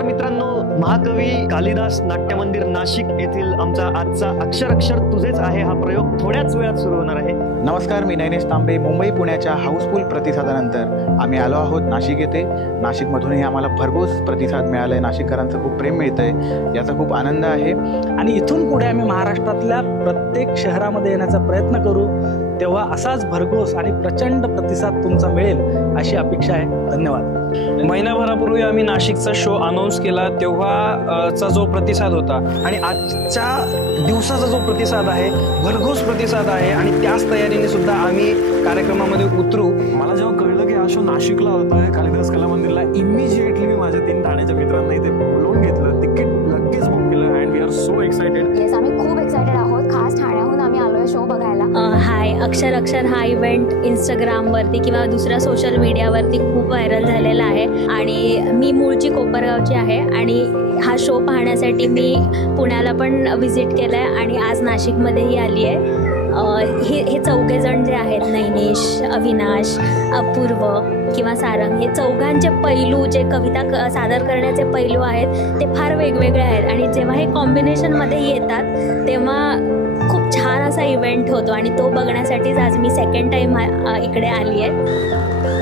नमस्कार मित्रांनो, महाकवी कालिदास नाट्य मंदिर नाशिक येथील आमचा आजचा अक्षर तुझेच आहे हा प्रयोग थोड्याच वेळात सुरू होणार आहे। नमस्कार, मी नैनेश तांबे। मुंबई पुण्याच्या हाऊसफुल प्रतिसादानंतर आम्ही आलो आहोत नाशिक येथे। नाशिकमधूनही आम्हाला भरघोस प्रतिसाद मिळाला आहे, नाशिककरांचं खूप प्रेम मिळतं आहे, याचा खूप आनंद आहे। आणि इथून पुढे आम्ही महाराष्ट्रातल्या प्रत्येक शहरामध्ये येण्याचा प्रयत्न करू, तेव्हा असाच भरघोस आणि प्रचंड प्रतिसाद तुमचा मिळेल अशी अपेक्षा आहे। धन्यवाद। महिनाभरापूर्वी आम्ही नाशिकचा शो अनाउन्स केला तेव्हा चा जो प्रतिसाद होता आणि आजच्या दिवसाचा जो प्रतिसाद आहे, भरघोस प्रतिसाद आहे आणि त्याच तयारीने सुद्धा आम्ही कार्यक्रमामध्ये उतरू। मला जेव्हा कळलं की हा शो नाशिकला होतोय कालिदास कला मंदिरला, इमिजिएटली मी माझ्या 3 ठाण्याच्या मित्रांना इथे बोलवून घेतलं, तिकीट लगेच बुक केलं and we are so excited. Yes, आम्ही खूप एक्साइटेड आहोत। खास ठाण्याहून आम्ही आलोय शो बघायला। हाय, अक्षर हा इव्हेंट इंस्टाग्रामवरती किंवा दुसऱ्या सोशल मीडियावरती खूप व्हायरल झालेला आहे आणि मी मूळची कोपरगावची आहे आणि हा शो पाहण्यासाठी मी पुण्याला पण व्हिजिट केलं आहे आणि आज नाशिकमध्येही आली आहे। हे चौघेजण जे आहेत, नैनेश, अविनाश, अपूर्व किंवा सारंग, हे चौघांचे पैलू, जे कविता सादर करण्याचे पैलू आहेत, ते फार वेगवेगळे आहेत आणि जेव्हा हे कॉम्बिनेशनमध्ये येतात तेव्हा खूप छान असा इव्हेंट होतो आणि तो बघण्यासाठीच आज मी सेकंड टाईम इकडे आली आहे।